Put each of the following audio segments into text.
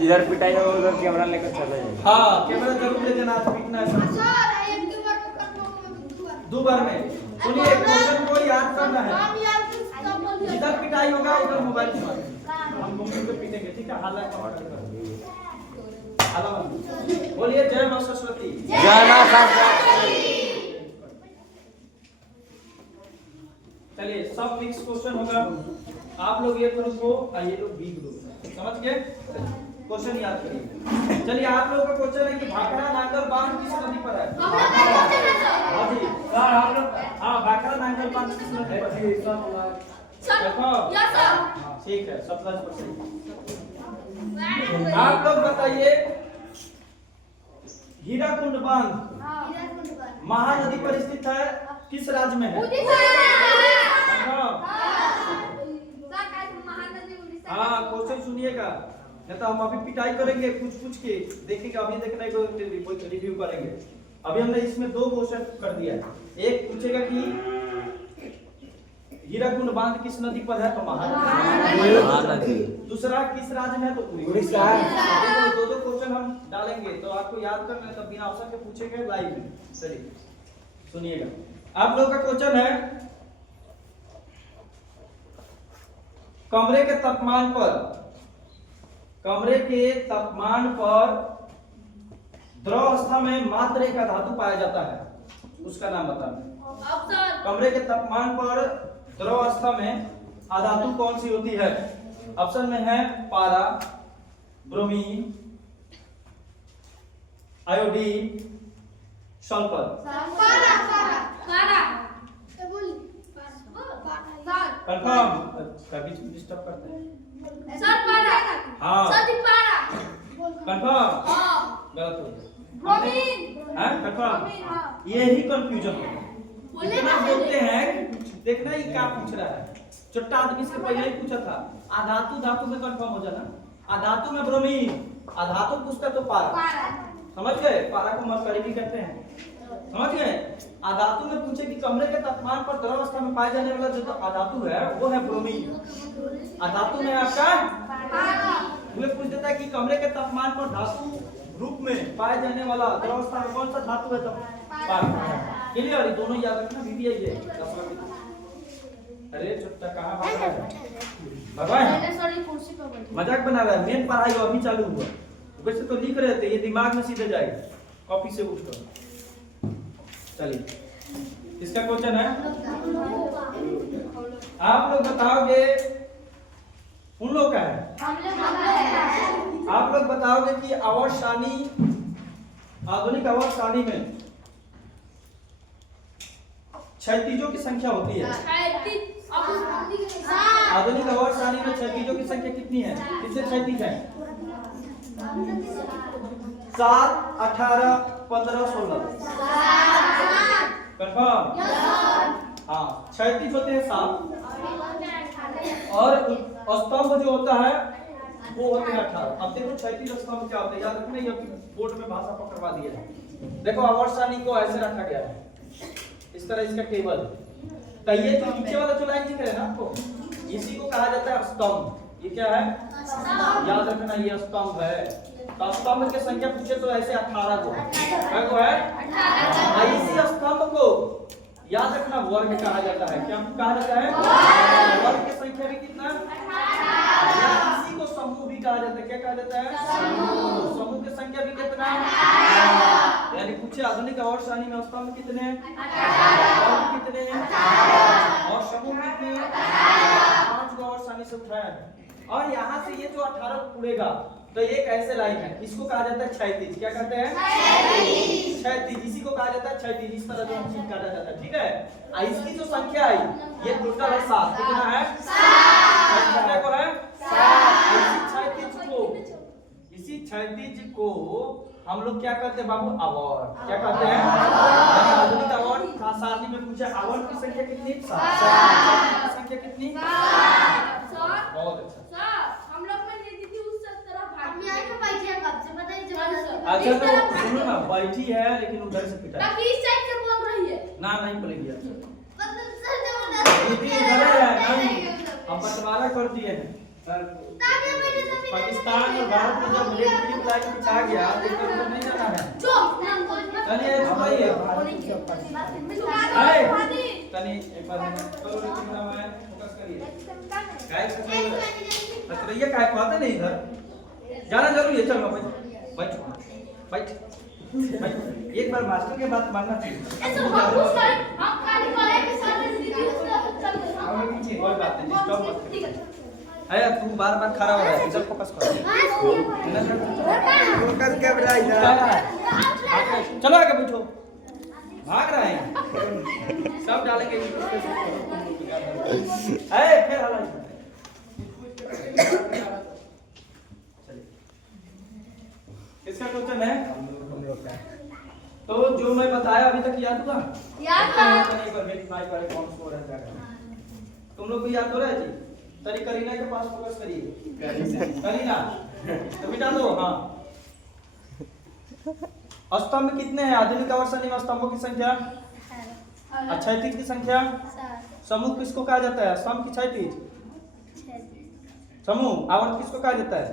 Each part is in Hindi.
जिधर पिटाई होगा उधर कैमरा लेकर चला जाएगा। हाँ कैमरा जरूर ले जाना, पीटना है सब। दो बार में सुनिए, क्वेश्चन को याद करना है। जिधर पिटाई होगा उधर मोबाइल घुमाएंगे, हम मोबाइल पे पीटेंगे, ठीक है। हाला बोलिए जय मां सरस्वती। जय मां सरस्वती। चलिए सब मिक्स क्वेश्चन होगा। आप लोग ये ग्रुप हो और ये लोग बी ग्रुप, समझ गए? क्वेश्चन याद करिए। चलिए आप लोगों का क्वेश्चन है कि भाखड़ा नांगल बांध किस नदी पर है? हाँ जी सर, आप लोग हाँ भाखड़ा नांगल बांध किस नदी पर है? देखो ठीक है, 70%। आप लोग बताइए, हीराकुंड बांध महानदी पर स्थित है, किस राज्य में है? हाँ क्वेश्चन सुनिएगा, नहीं तो हम अभी पिटाई करेंगे पूछ के, देखेंगे अभी देखना है, रिव्यू करेंगे। अभी हमने इसमें 2 क्वेश्चन कर दिया है। एक पूछेगा कि हीराकुंड बांध किस नदी पर है, तो महानदी। दूसरा किस राज्य में है, तो उड़ीसा। दो क्वेश्चन हम डालेंगे, तो आपको याद करना है, तब बिना ऑप्शन के पूछेंगे लाइव में। चलिए सुनिएगा, आप लोगों का क्वेश्चन है, कमरे के तापमान पर द्रव अवस्था में मात्र एक धातु पाया जाता है, उसका नाम बताना। कमरे के तापमान पर द्रव अवस्था में अधातु कौन सी होती है? ऑप्शन में है पारा, ब्रोमीन, आयोडीन, सल्फर। कंफर्म? कभी डिस्टर्ब करते हैं सर पारा। हाँ सर पारा। कंफर्म? हाँ गलत हो गया। ब्रोमीन। हैं कंफर्म? हाँ। यही कंफ्यूजन है। बोले इतना ना बोलते हैं कि देखना ये क्या पूछ रहा है। छोटा आदमी से पहले ही पूछा था, अधातु धातु में कंफर्म हो जाना। अधातु में ब्रोमीन, अधातु पूछता तो पारा। समझ गए? पारा को मरकरी भी कहते हैं, समझ गए? अधातु में पूछे कि कमरे के तापमान पर द्रव अवस्था में पाए जाने वाला जो अधातु है वो है ब्रोमीन। अधातु में आपका वो पूछ देता है कि कमरे के तापमान पर धातु रूप में पाए जाने वाला द्रव अवस्था में कौन सा धातु है, तो पारा। क्लियर? ये दोनों याद रखना, बीबीआई है। अरे छोटा कहां भाग रहा है? मजाक बना रहा है। मेन पढ़ाई अभी चालू हुआ, वैसे तो लिख रहे थे, ये दिमाग में सीधे जाएगा कॉपी से उठकर। चलिए इसका क्वेश्चन है, आप लोग बताओगे, उन लोग का है, आप लोग बताओगे कि आवर्त सारणी, आधुनिक आवर्त सारणी में क्षैतिजों की संख्या होती है। आधुनिक आवर्त सारणी में क्षैतिजों की संख्या कितनी है? कितने क्षैतिज हैं? 7, 18, 15, 16। कंफर्म? हाँ क्षैतिज होते हैं 7 और स्तंभ जो होता है वो होते हैं 18। अब देखो क्षैतिज स्तंभ क्या होता है, याद रखना, ये बोर्ड में भाषा पकड़वा दिया है। देखो आवर्त सारणी को ऐसे रखा गया है, इस तरह इसका टेबल। तो ये जो नीचे वाला जो लाइन दिख रहा है ना आपको, इसी को कहा जाता है स्तंभ। ये क्या है? याद रखना, ये स्तंभ है। तो स्तंभ की संख्या पूछे तो ऐसे 18 को है। इसी स्तंभ को याद रखना वर्ग कहा जाता है। क्या कहा जाता है? वर्ग की संख्या भी कितना? इसी को समूह भी कहा जाता है। क्या कहा जाता है? समूह की संख्या भी कितना? यानी पूछे आधुनिक आवर्त सारणी में स्तंभ कितने हैं, वर्ग कितने हैं और समूह कितने हैं? 5 को आवर्त सारणी से उठाया है। और यहाँ से ये जो 18 उड़ेगा तो एक ऐसे लाइन है, इसको कहा जाता है क्षैतिज। क्या कहते हैं? क्षैतिज। इसी को कहा जाता है क्षैतिज। इस तरह जो चीज काटा जाता है, ठीक है। इसकी जो संख्या आई ये टोटल है 7। कितना है? 7 को है 7। इसी क्षैतिज को हम लोग क्या कहते हैं बाबू? आवर्त। क्या कहते हैं? आधुनिक आवर्त सारणी में पूछा आवर्त की संख्या कितनी? 7। संख्या कितनी? बहुत अच्छा। अच्छा तो सुनो ना, बैठी है लेकिन उधर से पिटा इस साइड से बोल रही है ना, नहीं बोलेगी। मतलब सर जबरदस्ती हम बंटवारा कर दिए हैं। पाकिस्तान और भारत में जब रेड क्लिप लाइट बिछा गया तो इधर नहीं जाना है। चलिए छुपाइए। तनी एक बार करो कैमरा में फोकस करिए। काय खतरैया काय कहते नहीं इधर जाना जरूरी है। चलो बैठ बैठ बैठ बैठ। एक बार मास्टर के बात मानना चाहिए। ऐसा बाबू सर हम काली वाले के साथ दीदी उसका चल हमें पीछे कोई बात नहीं डिस्टर्ब मत कर। अरे तू बार-बार खड़ा हो रहा है इधर फोकस कर। फोकस कैमरा इधर। चलो आगे बैठो। भाग रहे हैं सब डालेंगे यूट्यूब पे। फिर हला इसका क्वेश्चन है तो जो मैं बताया अभी तक याद हुआ? याद था। एक बार वेरीफाई करें कौन सो रहा है। तुम लोग को याद हो रहा है जी? तरी करीना के पास फोकस करिए। करीना तो मिटा दो। हाँ स्तंभ कितने हैं? आधुनिक और सैनिक स्तंभों की संख्या क्षैतिज की संख्या। समूह किसको कहा जाता है? स्तंभ की क्षैतिज समूह। आवर्त किसको कहा जाता है?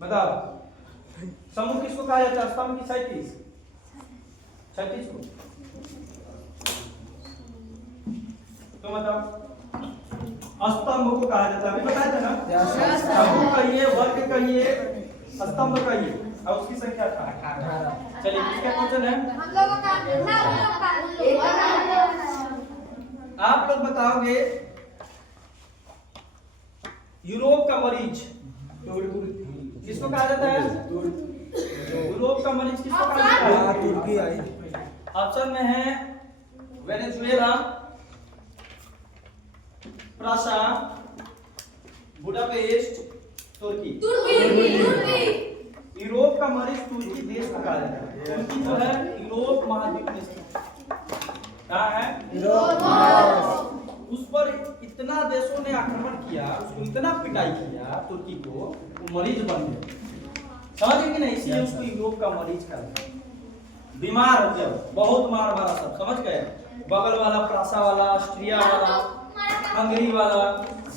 बताओ समूह किसको कहा जाता है? स्तंभ की क्षैतिज क्षैतिज को तो बताओ। स्तंभ को कहा जाता है अभी बताया था ना। समूह कहिए वर्ग कहिए स्तंभ कहिए और उसकी संख्या 18। चलिए किसका क्वेश्चन है? हम लोगों का आप लोग बताओगे यूरोप का मरीज किसको कहा जाता है? यूरोप का मरीज किसको कहा जाता है? तुर्की आई। ऑप्शन में है वेनेजुएला, प्रासा, बुडापेस्ट, तुर्की। यूरोप का मरीज तुर्की देश को कहा जाता है। तुर्की जो है यूरोप महाद्वीप में स्थित कहाँ है? उस पर इतना देशों ने आक्रमण किया, उसको इतना पिटाई किया तुर्की को, वो मरीज बन गया। समझ गए कि नहीं? इसलिए उसको यूरोप का मरीज कहते हैं। बीमार हो गया, बहुत मार मारा सब। समझ गए? बगल वाला, प्रासा वाला, ऑस्ट्रिया वाला, हंगरी वाला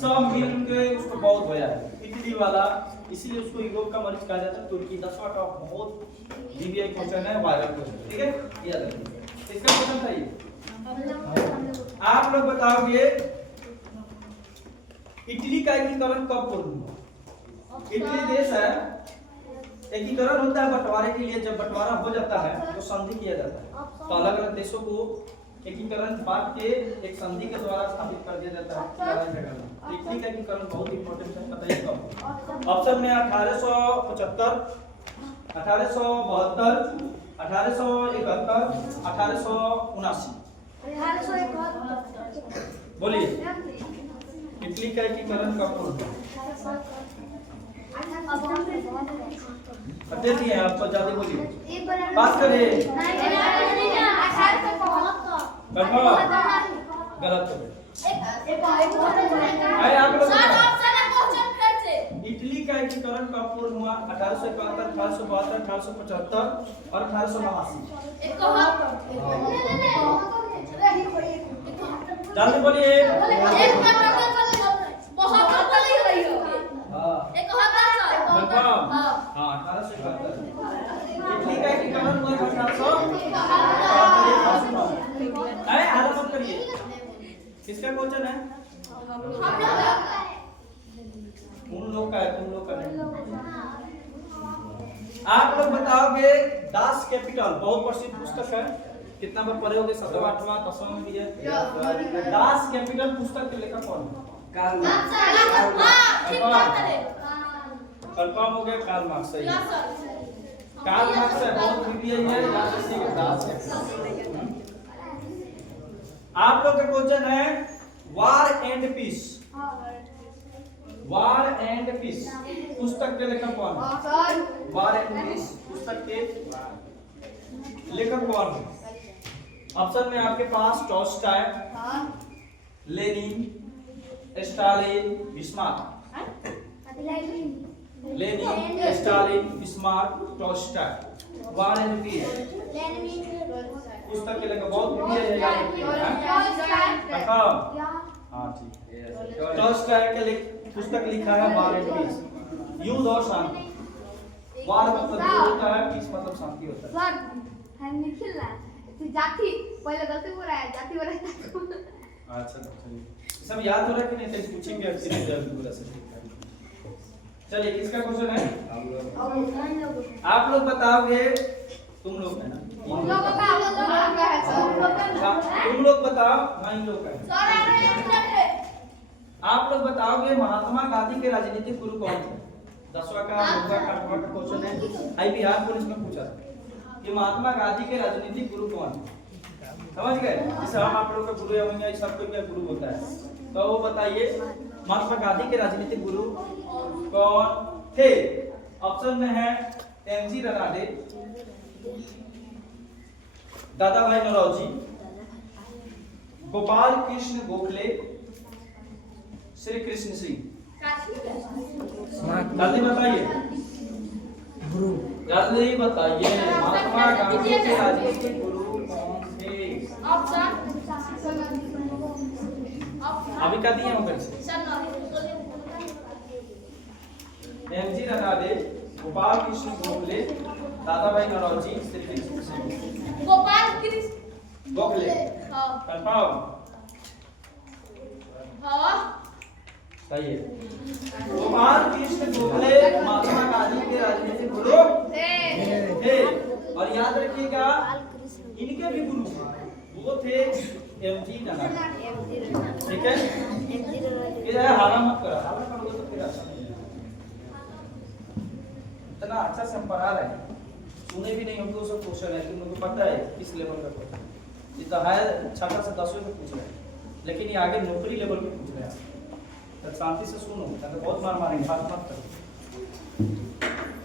सब मिल के उसको बहुत होया है। इटली वाला, इसीलिए उसको यूरोप का मरीज कहा जाता है। तुर्की 10वां का बहुत जीबीआई क्वेश्चन है, वायरल क्वेश्चन। ठीक है, याद रखिए। इसका क्वेश्चन था ये। आप लोग बताओगे इटली का एकीकरण कब पूर्ण हुआ? इटली देश है, एकीकरण होता है बंटवारे के लिए। जब बंटवारा हो जाता है तो संधि किया जाता है, तो अलग अलग देशों को एकीकरण बांट के एक संधि के द्वारा स्थापित कर दिया जाता है। इटली का एकीकरण बहुत इंपॉर्टेंट है, बताइए कब? ऑप्शन में 1875, 1872, 1871, 1879। बोलिए इटली का एकीकरण कब पूर्ण हुआ? दे दिए आप तो जल्दी बोलिए, बात करिए। गलत है। आप लोग इटली का एकीकरण कब पूर्ण हुआ? 1871, 1872, 1875 और 1889। जल्दी बोलिए। कंफर्म? हाँ 1871। इटली का एकीकरण हुआ 1872। आधा मत करिए। किसका क्वेश्चन है? तुम लोग का है, तुम लोग का नहीं। आप लोग बताओगे दास कैपिटल बहुत प्रसिद्ध पुस्तक है। कितना बार पढ़े होगे? 7वां 8वां 10वां में भी है। दास कैपिटल पुस्तक के लेखक कौन है? Karl Marx. कंफर्म हो गया? कार्ल मार्क्स सही है। कार्ल मार्क्स है, बहुत बीबीआई है, याद रखिएगा दास है। आप लोग का क्वेश्चन है War and Peace. War and Peace पुस्तक के लेखक कौन है? वार एंड पीस पुस्तक के लेखक कौन है? ऑप्शन में आपके पास Tolstoy, Lenin, Stalin, Bismarck. Lenin, Stalin, Bismarck, Tolstoy. War and Peace पुस्तक के लेकर बहुत प्रिय है याद रखिए। हाँ ठीक है। टॉल्स्टॉय के पुस्तक लिखा है वार एंड पीस, युद्ध और शांति। वार मतलब युद्ध होता है, पीस मतलब शांति होता है। सर हम निखिल ना तो जाति पहले गलती हो रहा है, जाति हो रहा है। अच्छा चलिए सब याद हो रहा है कि नहीं, तो पूछेंगे अब सीधे जल्द पूरा से। चलिए किसका क्वेश्चन है? आप लोग बताओगे, तुम लोग है ना, हम लोगों का है सर। तुम लोग बताओ। हाँ इन लोग का है। सर आप लोग बताओगे महात्मा गांधी के राजनीतिक गुरु कौन थे? 10वां का 9वां का 8वां का क्वेश्चन है, आई बिहार पुलिस में पूछा था कि महात्मा गांधी के राजनीतिक गुरु कौन थे? समझ गए? जैसे हम आप लोग का गुरु है, सब कोई का गुरु होता है, तो वो बताइए महात्मा गांधी के राजनीतिक गुरु कौन थे? ऑप्शन में है एमजी रनाडे, दादा भाई नौरोजी, गोपाल कृष्ण गोखले, श्री कृष्ण सिंह। जल्दी बताइए, जल्दी बताइए महात्मा गांधी के राजनीतिक गुरु कौन थे? अभी क्या दिए होंगे? एमजी रनाडे, गोपाल कृष्ण गोखले, दादा भाई नौरोजी, श्री कृष्ण सिंह। गोपाल कृष्ण गोखले कंफर्म? सही है। गोपाल कृष्ण गोखले महात्मा गांधी के राजनीतिक गुरु थे। और याद रखिएगा इनके भी गुरु वो थे एमजी रनाडे। ठीक है, इधर हाला मत करो, हाला करोगे तो फिर अच्छा नहीं है। इतना अच्छा से हम पढ़ा रहे हैं, सुने भी नहीं होंगे, उसको क्वेश्चन है, तुम लोगों को पता है किस लेवल का क्वेश्चन। ये तो है छठा से 10वीं में पूछ रहे हैं, लेकिन ये आगे नौकरी लेवल में पूछ रहे हैं। तो शांति से सुनो, तो बहुत मार मारेंगे, बात मत करो।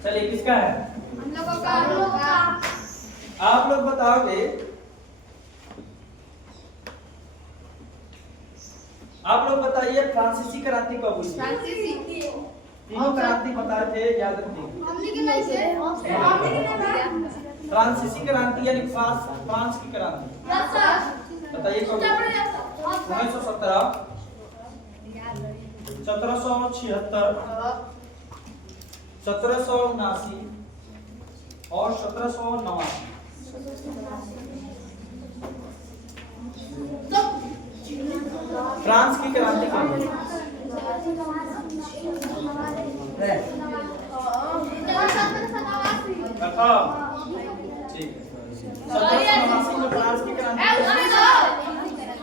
चलिए किसका है? हम लोगों का। आप लोग बताओगे, आप लोग बताइए फ्रांसीसी क्रांति कब हुई? तीनों क्रांति बता रहे थे, याद रखिए। फ्रांसीसी क्रांति यानी फ्रांस की क्रांति बताइए कब? 1917, 1776, 1779 और 1789। फ्रांस की क्रांति कब हुई? ठीक है, 1789 में फ्रांस की क्रांति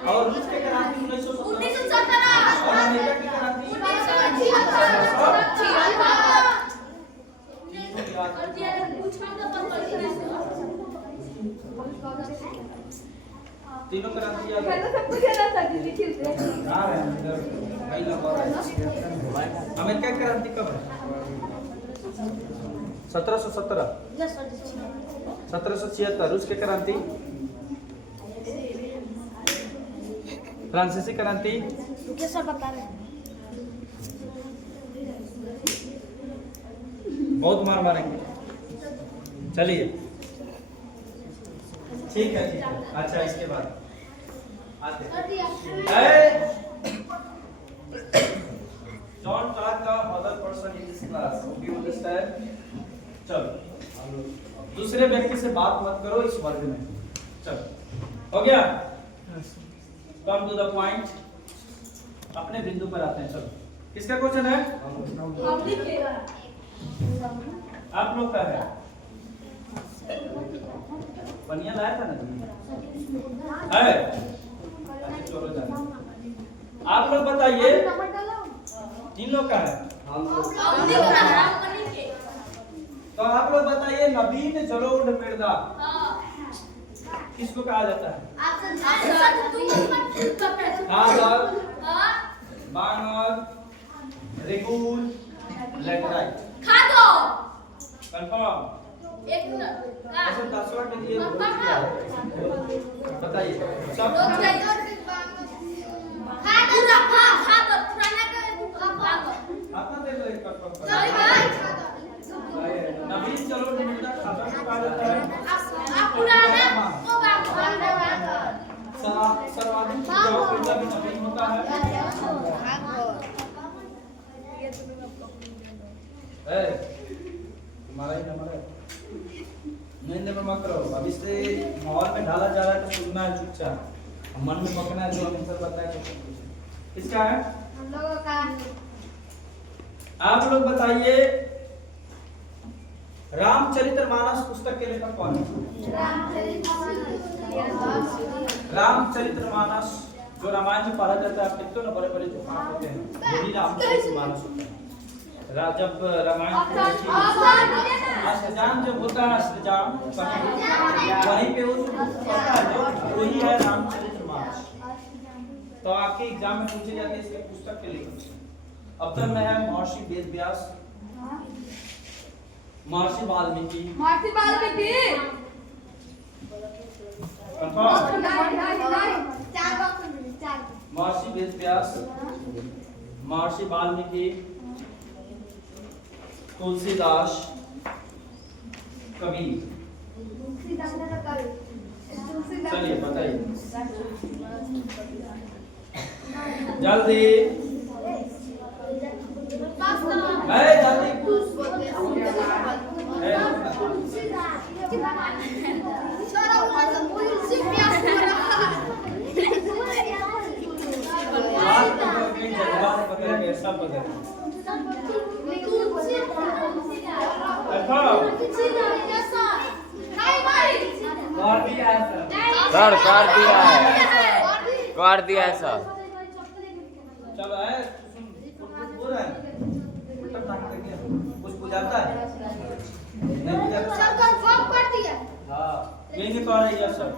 और रूस की क्रांति 1917 और अमेरिका की क्रांति तीनों क्रांति याद है। अमेरिका की क्रांति कब है? 1717, 1776। रूस की क्रांति, फ्रांसीसी क्रांति, बहुत मार मारेंगे। चलिए ठीक है, ठीक है। अच्छा इसके बाद आते Don't talk the other person in this class. Do you understand? चलो दूसरे व्यक्ति से बात मत करो इस वर्ग में। चलो हो गया, कम टू द पॉइंट, अपने बिंदु पर आते हैं। चलो किसका क्वेश्चन है? आप लोग का है। बनिया लाया था ना है? चलो जाना। आप लोग बताइए, तीन लोग का है। तो आप लोग बताइए नवीन जलोढ़ मृदा किसको कहा जाता है? आदर, बानर, रेगुल, लेटराइट। कंफर्म? ऐसे 10वां के लिए बताइए सब। नवीन जलोढ़ मृदा खादर को कहा जाता है। तुम्हारा ही नंबर है। नींद में मत करो, अभी से माहौल में ढाला जा रहा है तो सुनना है चुपचाप, मन में पकना है जो आंसर बताए तो किसका है? हम लोगों का आप लोग बताइए रामचरितमानस पुस्तक के लेखक कौन है? रामचरितमानस जो रामायण में पढ़ा जाता है, आप देखते हो ना बड़े बड़े जो पाठ होते हैं वही रामचरितमानस होता है। जब रामायण अष्टजाम जब होता है, अष्टजाम वहीं पे वो वही है रामचरितमानस। तो आपके एग्जाम में पूछे जाते हैं इसके पुस्तक के लेखक। अब तक मैं है महर्षि वेद व्यास, महर्षि वाल्मीकि, महर्षि वेद व्यास, महर्षि वाल्मीकि, तुलसीदास, कबीर। चलिए बताइए जल्दी, सर कर दिया है सर। चलो है कुछ बोल रहा है, उल्टा टांग करके कुछ बुझाता है नहीं बुझाता हाँ यही नहीं कह रही है सर,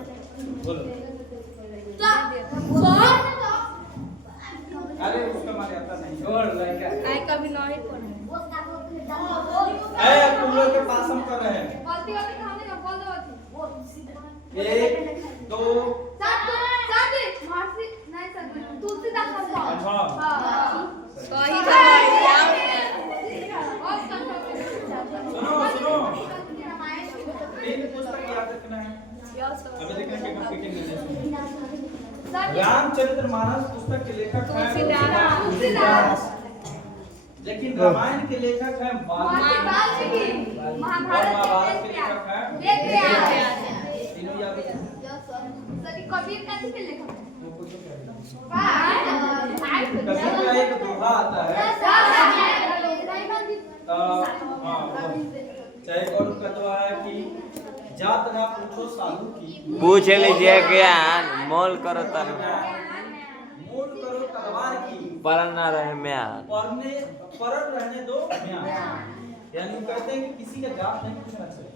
बोलो अरे उसका मारे आता नहीं और लाइक कभी नहीं पढ़ा तुम लोग के पास हम कर रहे हैं। एक दो सुनो तीन पुस्तक याद रखना है। अभी देखना क्या कंप्लीटिंग है। रामचरितमानस पुस्तक के लेखक हैं तुलसीदास, लेकिन रामायण के लेखक हैं वाल्मीकि, महाभारत के लेखक हैं तीनों याद कबीर का भी लेखक कबीर का एक दोहा आता है चाहे और कतवा है कि जात ना पूछो साधु की, पूछ लीजिए ज्ञान, मोल करो तलवार की, पर न रहे म्यान। परन रहने दो म्यान। यानी कहते हैं कि किसी का जात नहीं पूछना चाहिए,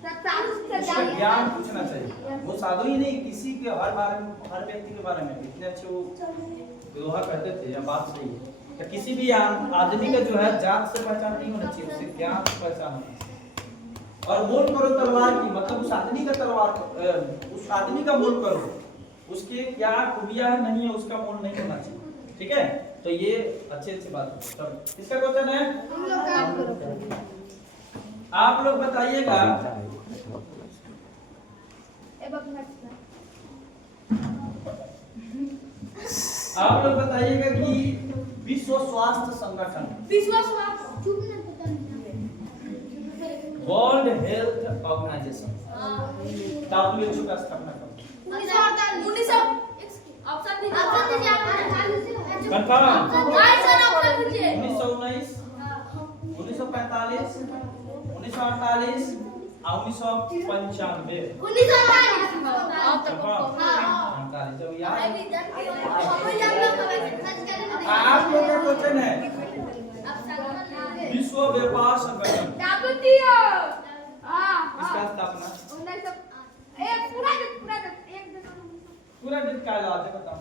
उसका ज्ञान पूछना चाहिए। वो साधु ही नहीं, किसी के हर बारे में, हर व्यक्ति के बारे में इतने अच्छे वो दोहा कहते थे। या बात सही है कि किसी भी आदमी का जो है जात से पहचान नहीं होना चाहिए, उससे ज्ञान से पहचान होना चाहिए। और मोल करो तलवार की, मतलब उस आदमी का तलवार, उस आदमी का मोल करो, उसके क्या खूबियां नहीं है उसका मोल नहीं होना चाहिए। ठीक है, तो ये अच्छे बात है। किसका क्वेश्चन है? आप लोग बताइएगा कि विश्व स्वास्थ्य संगठन, वर्ल्ड हेल्थ ऑर्गेनाइजेशन, WHO का स्थापना कब? कंफर्म? 1919, 1945, 1948 और 1995। जब याद आप लोग का क्वेश्चन है विश्व व्यापार संगठन इसका स्थापना पूरा डेट का आज बताओ।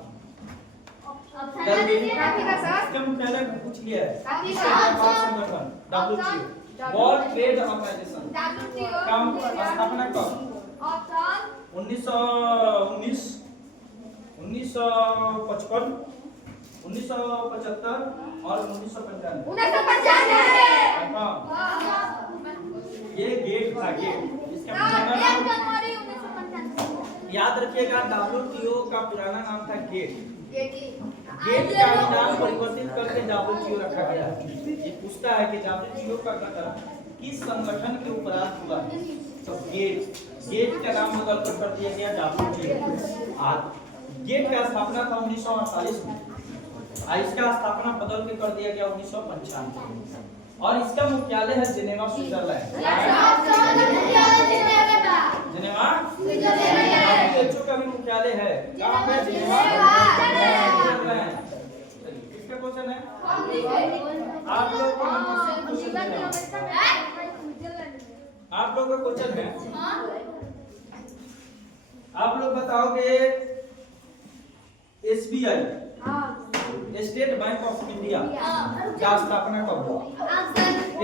कम पहले पूछ लिया है विश्व व्यापार संगठन WTO, वर्ल्ड ट्रेड ऑर्गेनाइजेशन कब स्थापना कब? 1919, 1955, 1975 और 1995। ये गेट था, गेट इसका याद रखिएगा WTO का पुराना नाम था गेट। गेट गेट का नाम परिवर्तित करके WTO रखा गया। ये पूछता है कि WTO का गठन किस संगठन के उपरांत हुआ है? तो गेट का नाम बदल कर दिया गया WTO। आज गेट का स्थापना था 1948 में, और इसका स्थापना बदल के कर दिया गया 1995 और इसका मुख्यालय है जिनेवा, स्विट्जरलैंड। जिनेवा WHO का भी मुख्यालय है, कहाँ पे? Geneva, Switzerland. किसका क्वेश्चन है? आप लोग का क्वेश्चन है, आप लोग बताओगे SBI state bank of India का स्थापना कब हुआ?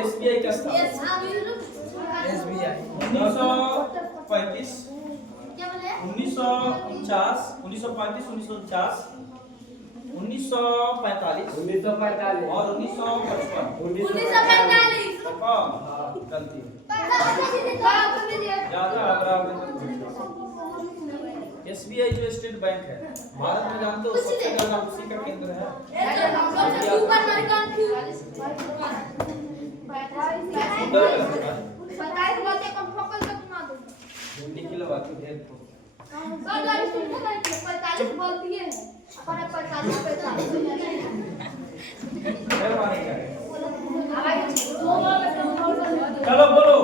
SBI का स्थापना 1935, 1949, 1935, 1949, 1945 और 1955। गलती SBI जो स्टेट बैंक है भारत में, जानते हो सबसे ज्यादा उसी का केंद्र है। निखिल बात ढेर को चलो बोलो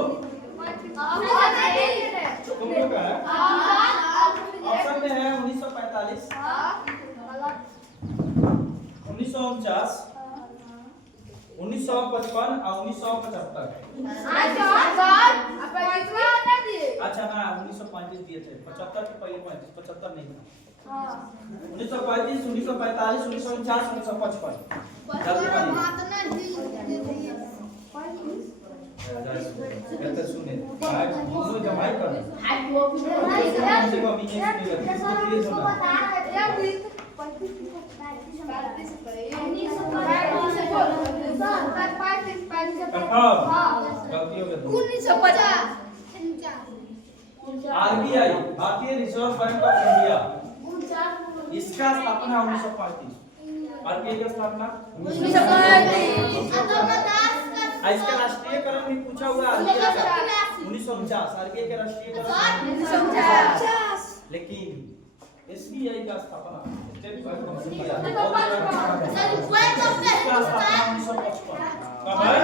तुम लोग का है। ऑप्शन में है 1945, 1949, 1955 और 1975। अच्छा ना 1935 दिए थे, 75 के पहले 35, 75 नहीं था। 1935, 1945, 1949, 1955। जल्दी सुने दोनों जमाई कर RBI भारतीय रिजर्व बैंक ऑफ इंडिया, इसका स्थापना 1935। RBI का स्थापना 1935। इसका राष्ट्रीयकरण भी पूछा हुआ है 1949। RBI का राष्ट्रीयकरण 1949, लेकिन SBI का स्थापना स्टेट बैंक ऑफ इंडिया इसका स्थापना 1955। कब है?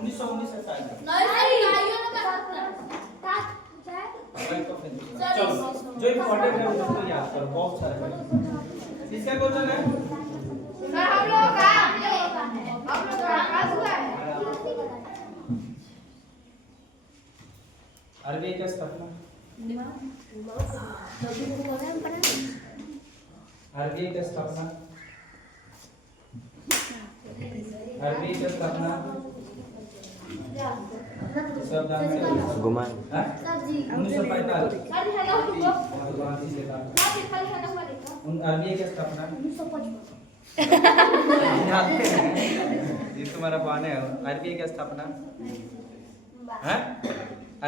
उन्नीस से शायद चलो जो इम्पोर्टेंट है उसको याद करो, बहुत सारे हैं। इसका क्वेश्चन है RBI का स्थापना, RBI का स्थापना, RBI का स्थापना सब जानते हैं। घुमा 1945। RBI की स्थापना ये तुम्हारा बहाने है। RBI की स्थापना है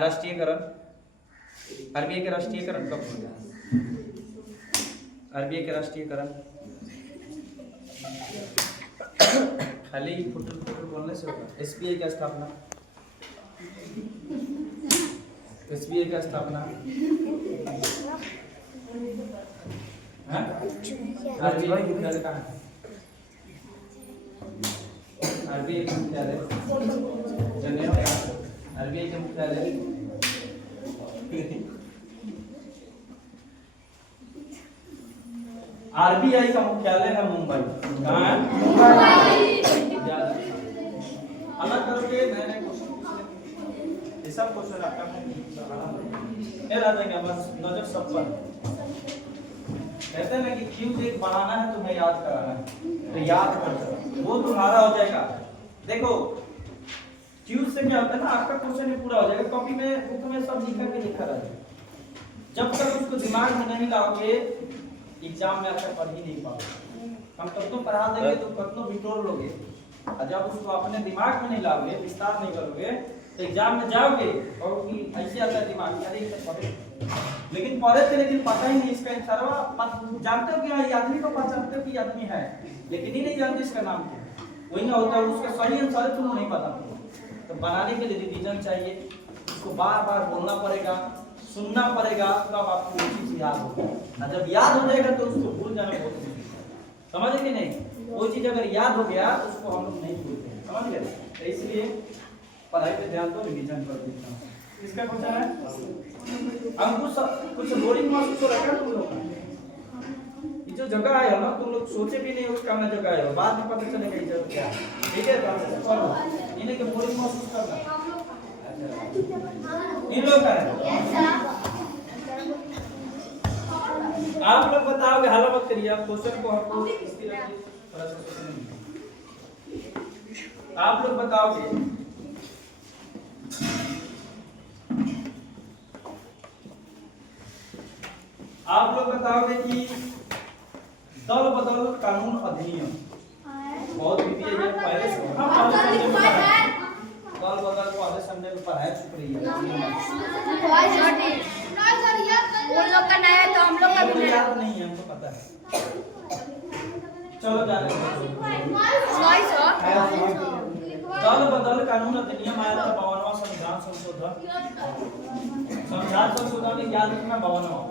राष्ट्रीयकरण। RBI का राष्ट्रीयकरण कब हो गया? RBI का राष्ट्रीयकरण खाली फुटबॉल बोलने से होगा। SBI का स्थापना, SBI का स्थापना RBI की मुख्यालय कहाँ है? RBI का मुख्यालय जिनेवा। RBI का मुख्यालय RBI का मुख्यालय है मुंबई। कहाँ है? मुंबई। अलग करके नए क्वेश्चन, ये सब क्वेश्चन आपका फिर आ जाएंगे बस नजर सब पर। कहते हैं ना कि क्यों एक बनाना है तुम्हें याद कराना है, तो याद कर चलो वो तुम्हारा हो जाएगा। देखो क्यूज से क्या होता है ना, आपका क्वेश्चन ही पूरा हो जाएगा। कॉपी में बुक में सब लिखा के लिखा रहेगा। जब तक उसको दिमाग में नहीं लाओगे एग्जाम में अच्छा पढ़ ही नहीं पाओगे। हम तब तो पढ़ा देंगे तो कतनो बिटोर लोगे, और जब उसको अपने दिमाग में नहीं लाओगे, विस्तार नहीं करोगे, तो एग्जाम में जाओगे और कि ऐसे आता है दिमाग में, अरे ये तो पढ़े, लेकिन पढ़े थे लेकिन पता ही नहीं इसका आंसर। जानते हो कि ये आदमी को पहचानते हो कि आदमी है, लेकिन ही नहीं जानते इसका नाम क्या है। वही ना होता है, उसका सही आंसर तुम नहीं पता। तो बनाने के लिए रिवीजन चाहिए, उसको बार बार बोलना पड़ेगा, सुनना पड़ेगा, तब आपको वो चीज याद होगा। और जब याद हो जाएगा तो उसको भूल जाना बहुत मुश्किल है, समझ गए नहीं। वो चीज अगर याद हो गया तो उसको हम लोग नहीं भूलते हैं, समझ गए। तो इसलिए पढ़ाई पे ध्यान दो, रिवीजन कर दो। इसका क्वेश्चन है अंकुश, कुछ बोरिंग महसूस हो रहा है तुम लोग का? ये जो जगह है ना, तुम लोग सोचे भी नहीं उसका ना जगह है, बाद में पता चलेगा ये जगह क्या है। ठीक है, चलो इन्हें के बोरिंग महसूस करना इन लोग का है। आप लोग बताओगे, हाला मत करिए, आप क्वेश्चन को हमको स्थिर रखिए, थोड़ा सा क्वेश्चन आप लोग बताओगे। आप लोग बताओगे कि दल बदल कानून अधिनियम बहुत विधि है, ये पहले से दल बदल को आधे समझे में पढ़ाया चुक रही है। उन लोग का नया है तो हम लोग का भी नया याद नहीं है, हमको पता है। चलो जाने दल बदल कानून अधिनियम आया था 52वां संविधान संशोधन। संविधान संशोधन में याद रखना 52वां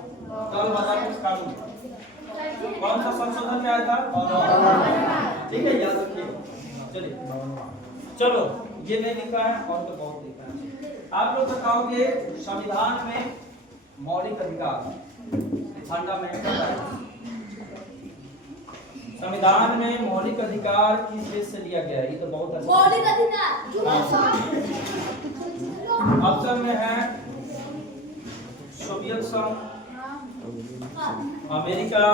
दल बदल कानून। कौन सा संशोधन में आया था? 52वां। ठीक है, याद रखिए। चलिए 52वां। चलो ये नहीं लिखा है और तो बहुत लिखा है। आप लोग बताओगे संविधान में मौलिक अधिकार फंडामेंटल राइट, संविधान में मौलिक अधिकार किस देश से लिया गया है? ये तो बहुत अच्छा मौलिक अधिकार ऑप्शन में है सोवियत संघ, America,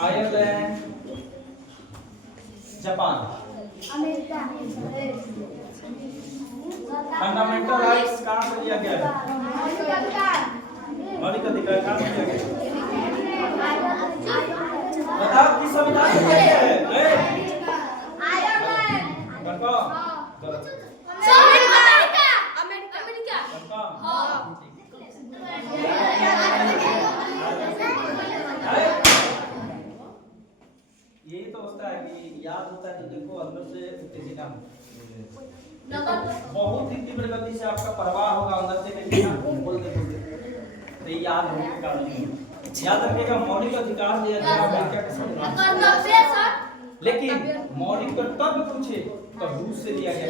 Ireland, Japan. America. Fundamental rights कहाँ से लिया गया है? मौलिक अधिकार कहाँ से लिया गया है? बताओ किस संविधान से लिया गया है? कंफर्म? यही तो होता है कि याद होता है तो देखो अंदर से उत्तेजना बहुत ही तीव्र गति से आपका प्रवाह होगा अंदर से, नहीं बोलते तो याद होने का कारण नहीं। याद रखिएगा मौलिक अधिकार दिया गया अमेरिका के संविधान, लेकिन मौलिक कर्तव्य पूछे तो रूस से लिया गया।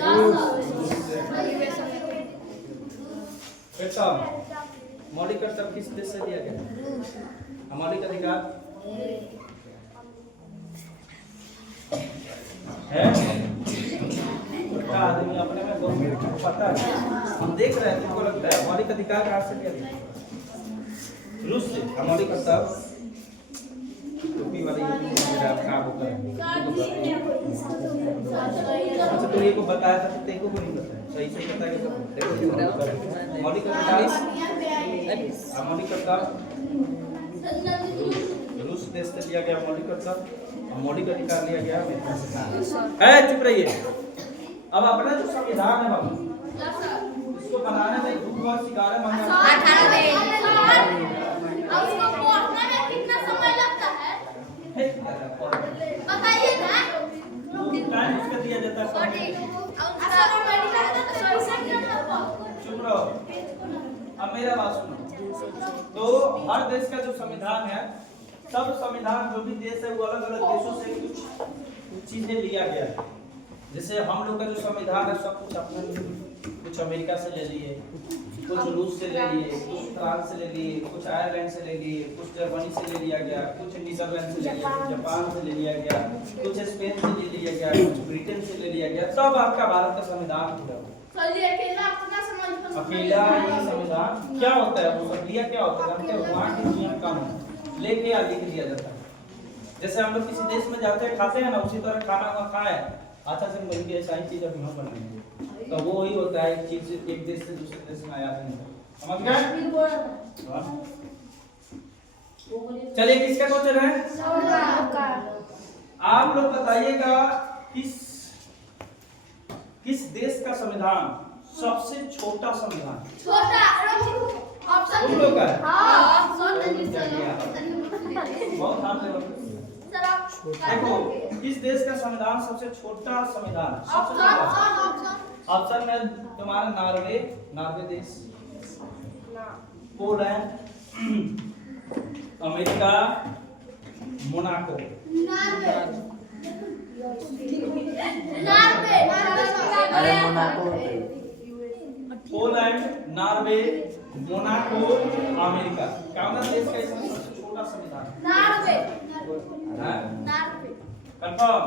बेटा मौलिक कर्तव्य किस देश से लिया गया? मौलिक अधिकार है का आदमी अपने में बहुत पता है, हम देख रहे हैं, तुमको लगता है मौलिक अधिकार कहाँ से लिया गया? रूस से। मौलिक कर्तव्य टोपी वाले मेरा काम होता है। अच्छा तो ये को बताया था, तो तेको को नहीं बताया, सही से बताएगा तो देखो मौलिक अधिकार मौलिक कर्तव्य रूस देश से लिया गया मौलिक कर्तव्य, मौलिक अधिकार लिया गया अमेरिका से। है चुप रहिए। अब अपना जो संविधान है बाबू, इसको बनाने में 2 वर्ष 11 महीना उसको पढ़ने में कितना समय लगता है बताइए ना। टाइम इसका दिया जाता है। चुप रहो, अब मेरा बात सुनो। तो हर देश का जो संविधान है, सब संविधान जो भी देश है वो अलग अलग देशों से कुछ चीजें लिया गया है। जैसे हम लोग का जो संविधान है सब कुछ अपने, कुछ अमेरिका से ले लिए, कुछ रूस से ले लिए, कुछ फ्रांस से ले लिए, कुछ आयरलैंड से ले लिए, कुछ जर्मनी से ले लिया गया, कुछ नीदरलैंड से ले लिया, कुछ जापान से ले लिया गया, कुछ स्पेन से ले लिया गया, कुछ ब्रिटेन से ले लिया गया। तब आपका भारत का संविधान पूरा अकेला ये संविधान क्या होता है? वो सब लिया क्या होता है जानते हो? वहाँ की दुनिया कानून लेके आ लिख दिया जाता है। जैसे हम लोग किसी देश में जाते हैं खाते हैं ना, उसी तरह खाना वहाँ खाए अच्छा से मिल के ऐसा ही चीज अब हम बनाएंगे, तो वो ही होता है एक चीज एक देश से दूसरे देश में आया नहीं। समझ गए? चलिए किसका क्वेश्चन है? आप लोग बताइएगा किस देश का संविधान सबसे छोटा संविधान? तुम लोग का है? बहुत हाथ लगा। देखो किस देश का संविधान सबसे छोटा संविधान? ऑप्शन में तुम्हारा नॉर्वे देश, पोलैंड, अमेरिका, मोनाको। अरे Monaco Poland, Norway, Monaco, America. कौन सा देश का इसमें सबसे छोटा संविधान? कंफर्म?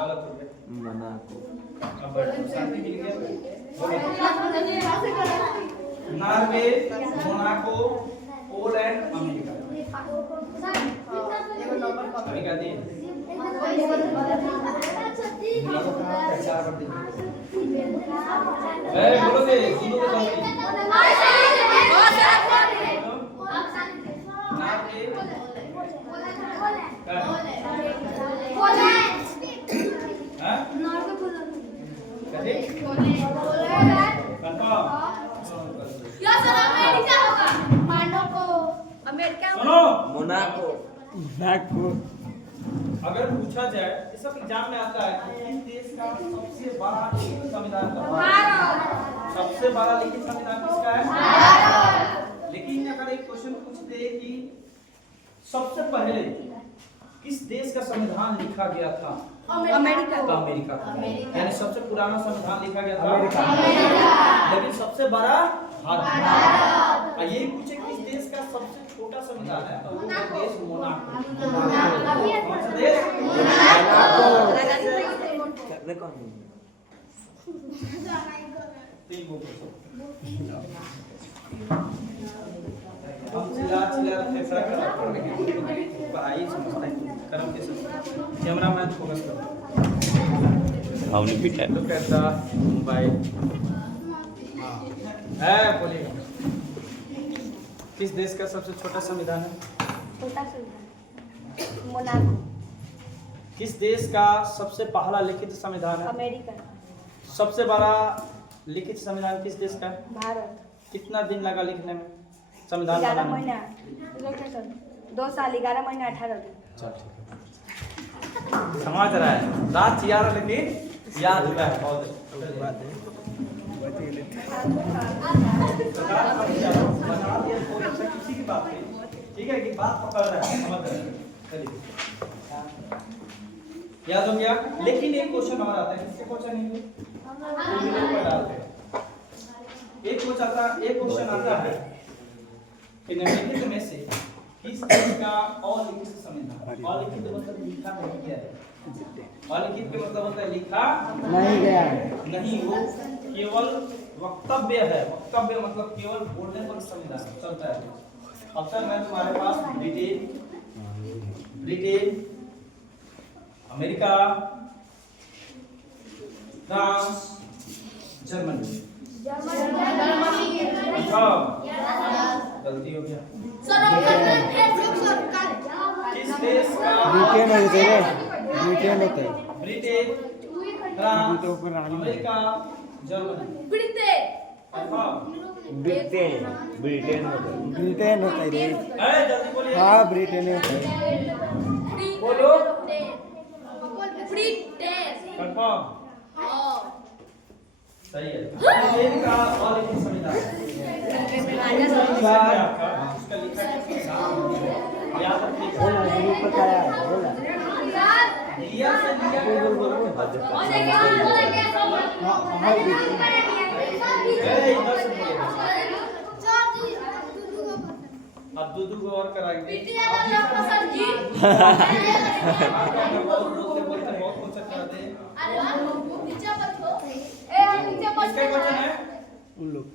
गलत हो गया। मोनाको। अब शांति मिल गया। Norway, Monaco, Poland, America. America दी। बोलो दे सुनो तो मोनाको। अगर पूछा जाए इस सब एग्जाम में आता है कि किस देश का सबसे बड़ा लिखित संविधान का? भारत। सबसे बड़ा लिखित संविधान किसका है? भारत। लेकिन अगर एक क्वेश्चन पूछते कि सबसे पहले किस देश का संविधान लिखा गया था? अमेरिका। तो अमेरिका। यानी सबसे पुराना संविधान लिखा गया था अमेरिका। लेकिन सबसे बड़ा भारत। और यही पूछे किस देश का सबसे छोटा संविधान है तो वो देश मोनाको। कौन सा देश? हम चिल्ला फैसला करा पढ़ाई समझते हैं कर्म के साथ। कैमरामैन फोकस करो। हमने पीटा लुक एट द मोबाइल। हां बोलिए किस देश का सबसे छोटा संविधान है? छोटा संविधान मोनाको। किस देश का सबसे पहला लिखित संविधान है? अमेरिका। सबसे बड़ा लिखित संविधान किस देश का है? भारत। कितना दिन लगा लिखने में संविधान? 11 महीना 2 साल 11 महीना 18 दिन। समझ रहा है रात यार लेकिन याद हुआ है बहुत बात है। किसी की बात नहीं ठीक है कि बात पकड़ रहा है समझ रहा है। चलिए याद हो गया। लेकिन एक क्वेश्चन और आता है किसके क्वेश्चन नहीं डालते हैं। एक क्वेश्चन आता है कि निम्नलिखित में से किस देश का अलिखित संविधान? अलिखित मतलब लिखा नहीं गया है। अलिखित के मतलब होता है लिखा नहीं गया है। नहीं वो केवल वक्तव्य है। वक्तव्य मतलब केवल बोलने पर संविधान चलता है। अक्सर मैं तुम्हारे पास ब्रिटेन, अमेरिका, फ्रांस, जर्मनी। गलती हो गया। किस देश का? ब्रिटेन होते हैं। ब्रिटेन होते हैं। Britain, France, America, Germany. Britain Britain होता है। ब्रिटेन होता है रे। जल्दी बोलिए। हाँ ब्रिटेन होता है। बोलो। ब्रिटेन। कंफर्म? सही है। ब्रिटेन का अलिखित संविधान उसका लिखा है। याद रखिएगा। लिया से लिया अब दो और कराएंगे। बहुत क्वेश्चन कराते हैं। किसका क्वेश्चन है? उन लोग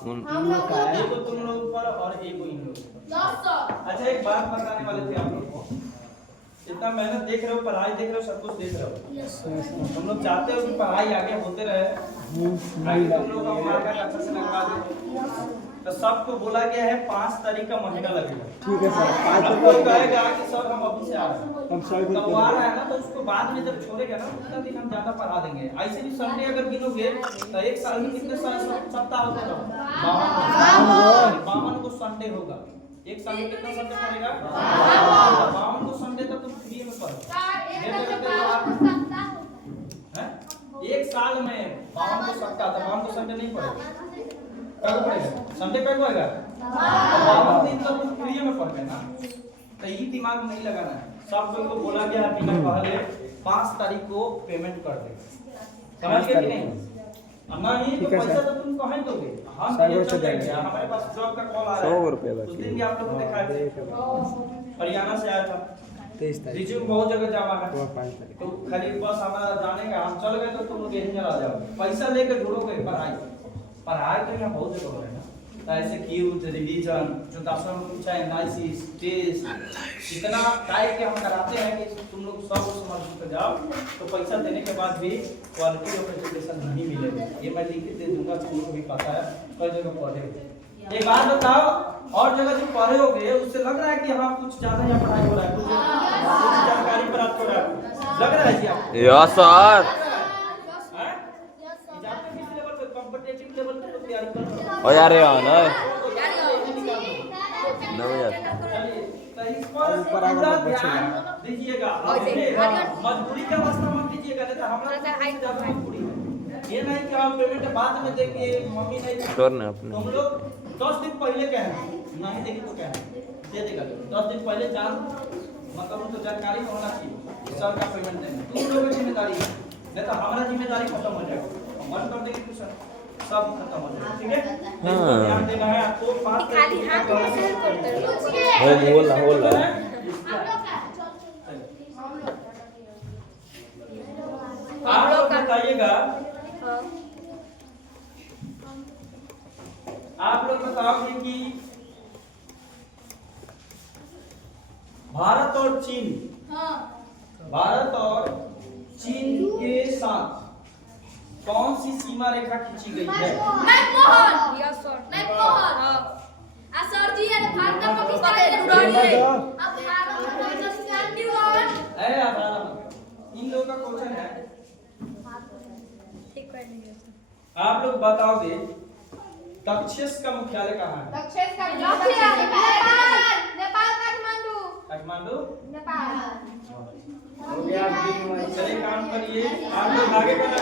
एक को तुम लोग पर और एक को इन लोग। अच्छा एक बात बताने वाले थे आप लोग को। इतना मेहनत देख रहे हो, पढ़ाई देख रहे हो, सब कुछ देख रहे हो। तुम लोग चाहते हो कि पढ़ाई आगे होते रहे, आगे तुम लोग का मार्केट अच्छा से लगवा दे। तो सबको बोला गया है 5 तारीख का महीना लगेगा। ठीक है सर, 5 अब कोई कहेगा कि सर हम अभी से आ रहे हैं, हम 100 तो वो आ रुपये रहा है ना, तो उसको बाद में जब छोड़ेगा ना उतना दिन हम ज्यादा पढ़ा देंगे। ऐसे भी संडे अगर गिनोगे तो एक साल में कितने सप्ताह होते हैं? 52 को संडे होगा। एक साल में कितना संडे पड़ेगा? 52 को संडे तक तुम फ्री में पढ़ो। एक साल में 52 को सप्ताह, 52 को संडे नहीं पड़ेगा। कब पड़ेगा? संडे कब होएगा? 52 दिन तो तुम फ्री में पढ़ लेना। तो ये दिमाग नहीं लगाना है। सब लोग को बोला गया है बिना पहले 5 तारीख को पेमेंट कर दे। समझ गए कि नहीं? नहीं तो पैसा तो तुम कहाँ दोगे? हम ये चल जाएंगे। हमारे पास जॉब का कॉल आ रहा है। 100 रुपये उस दिन भी आप लोगों को दिखाया था। हरियाणा से आया था। 23 तारीख रिज्यूम बहुत जगह जमा है। वो 5 तारीख तो खाली बस हमारा जाने का, हम चल गए तो तुम लोग यहीं चला जाओ। पैसा लेकर ढूंढोगे पढ़ाई तो यहाँ बहुत जगह हो रहा है ना। तो ऐसे क्यूज रिवीजन जो 10वां में पूछा है, एनालिसिस टेस्ट, इतना टाइप के हम कराते हैं कि तुम लोग सब समझ कर जाओ। तो पैसा देने के बाद भी क्वालिटी ऑफ एजुकेशन नहीं मिलेगा। ये मैं लिख के दे दूंगा, तुम लोग भी पता है कई जगह पढ़े। एक बात बताओ, और जगह जो पढ़े होगे उससे लग रहा है कि हाँ कुछ ज्यादा यहाँ पढ़ाई हो रहा है, कुछ जानकारी प्राप्त हो रहा है, लग रहा है जी आपको? Yes sir. कॉम्पिटिटिव लेवल पे तैयारी कर रहे हो। ओ यार यार ना नो यार चलिए, तो इस पर पूरा ध्यान दीजिएगा। मजबूरी की अवस्था मत दीजिएगा, नहीं तो हमारा ज्यादा मजबूरी है। ये नहीं कि हम पेमेंट बाद में देंगे, मम्मी नहीं छोड़ना अपना। तुम लोग 10 दिन पहले कहना, नहीं देंगे तो कहना, दे देगा। 10 दिन पहले जान मतलब उनको जानकारी होना चाहिए सर का पेमेंट देना। तुम लोगों की जिम्मेदारी है, नहीं तो हमारा जिम्मेदारी खत्म हो जाएगा। हम बंद कर देंगे ट्यूशन, सब खत्म हो जाएगा। ठीक है? हाँ। ध्यान देना है आपको। 5 खाली हाथ में शेयर करते हैं। होला आप लोग बताइएगा, आप लोग बताओगे कि भारत और चीन, भारत और चीन के साथ कौन सी सीमा रेखा खींची गई है? इन लोगों का क्वेश्चन है, आप लोग बताओगे तक्षशिला का मुख्यालय कहाँ है? काठमांडू। चलिए काम करिए, आप लोग आगे बढ़ना।